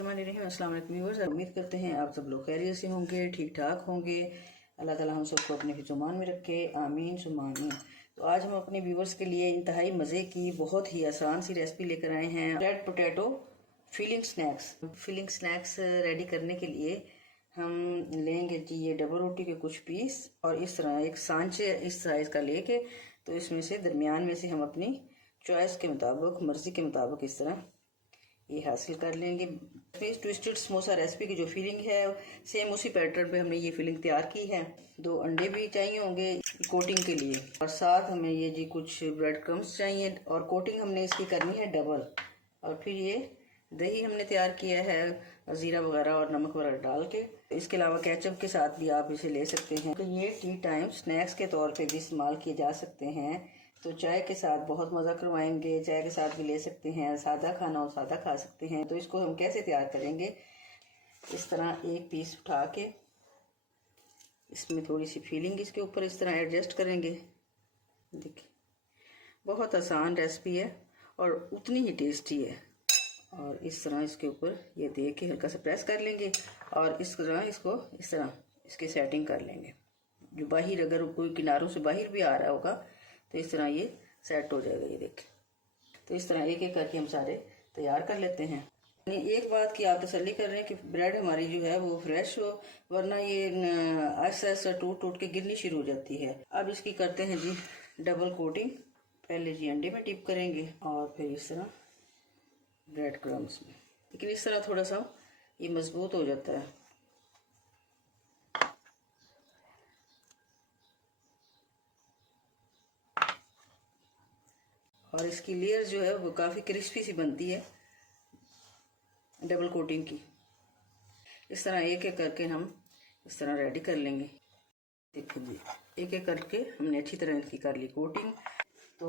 अस्सलाम वालेकुम व्यूअर्स, उम्मीद करते हैं आप सब लोग खैरियत से होंगे, ठीक ठाक होंगे। अल्लाह ताला हम सबको अपने हिफ्ज़-ओ-मान में रखे, आमीन सुम्मा आमीन। तो आज हम अपने व्यूअर्स के लिए इंतहाई मज़े की बहुत ही आसान सी रेसिपी लेकर आए हैं, bread potato filling snacks. Filling snacks ready करने के लिए हम लेंगे जी ये डबल रोटी के कुछ पीस और इस तरह एक सांचे इस साइज़ का लेके, तो इसमें से दरमियान में से हम अपनी चॉइस के मुताबिक, मर्ज़ी के मुताबिक इस तरह ये हासिल कर लेंगे। ट्विस्टेड समोसा रेसिपी की जो फिलिंग है सेम उसी पैटर्न पे हमने ये फिलिंग तैयार की है। 2 अंडे भी चाहिए होंगे कोटिंग के लिए और साथ हमें ये जी कुछ ब्रेड क्रम्स चाहिए और कोटिंग हमने इसकी करनी है डबल। और फिर ये दही हमने तैयार किया है ज़ीरा वगैरह और नमक वगैरह डाल के। इसके अलावा केचप के साथ भी आप इसे ले सकते हैं। तो ये टी टाइम स्नैक्स के तौर पे भी इस्तेमाल किए जा सकते हैं। तो चाय के साथ बहुत मज़ा करवाएंगे, चाय के साथ भी ले सकते हैं, सादा खाना हो सादा खा सकते हैं। तो इसको हम कैसे तैयार करेंगे, इस तरह एक पीस उठा के इसमें थोड़ी सी फीलिंग इसके ऊपर इस तरह एडजस्ट करेंगे। देखिए बहुत आसान रेसिपी है और उतनी ही टेस्टी है। और इस तरह इसके ऊपर ये दे के हल्का सा प्रेस कर लेंगे और इस तरह इसको इस तरह इसकी सेटिंग कर लेंगे। जो बाहर अगर कोई किनारों से बाहर भी आ रहा होगा तो इस तरह ये सेट हो जाएगा। ये देखें, तो इस तरह एक एक करके हम सारे तैयार कर लेते हैं। एक बात की आप तसल्ली कर रहे हैं कि ब्रेड हमारी जो है वो फ्रेश हो, वरना ये ऐसा ऐसा टूट टूट के गिरनी शुरू हो जाती है। अब इसकी करते हैं जी डबल कोटिंग। पहले जी अंडे में टिप करेंगे और फिर इस तरह ब्रेड क्रम्स में, लेकिन इस तरह थोड़ा सा ये मजबूत हो जाता है। और इसकी लेयर जो है वो काफ़ी क्रिस्पी सी बनती है डबल कोटिंग की। इस तरह एक एक करके हम इस तरह रेडी कर लेंगे। देखिए जी एक एक करके हमने अच्छी तरह इसकी कर ली कोटिंग। तो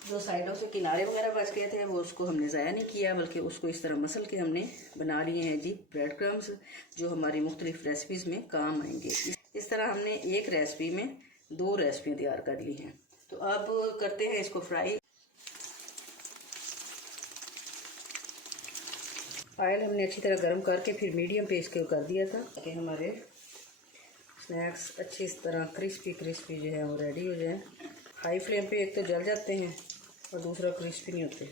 जो साइडों से किनारे वगैरह बच गए थे वो उसको हमने ज़ाया नहीं किया, बल्कि उसको इस तरह मसल के हमने बना लिए हैं जी ब्रेड क्रम्स, जो हमारी मुख्तलिफ रेसिपीज़ में काम आएंगे। इस तरह हमने एक रेसिपी में 2 रेसिपी तैयार कर ली हैं। तो अब करते हैं इसको फ्राई। ऑयल हमने अच्छी तरह गर्म करके फिर मीडियम पे इसके कर दिया था ताकि हमारे स्नैक्स अच्छी इस तरह क्रिस्पी क्रिस्पी जो है वो रेडी हो जाए। हाई फ्लेम पे एक तो जल जाते हैं और दूसरा क्रिस्पी नहीं होते।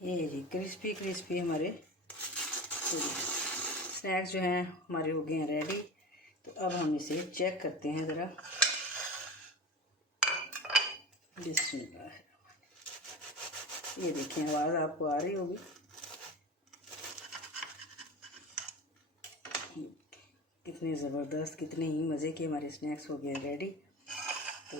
ये जी क्रिस्पी क्रिस्पी हमारे स्नैक्स जो हैं हमारे हो गए हैं रेडी। तो अब हम इसे चेक करते हैं ज़रा। बिस्मिल्लाह, ये देखिए आवाज़ आपको आ रही होगी। कितने ज़बरदस्त, कितने ही मज़े के हमारे स्नैक्स हो गए रेडी। तो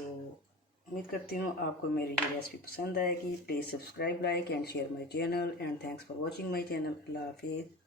उम्मीद करती हूँ आपको मेरी ये रेसिपी पसंद आएगी। Please subscribe, like and share my channel and thanks for watching my channel. अल्लाह हाफिज़।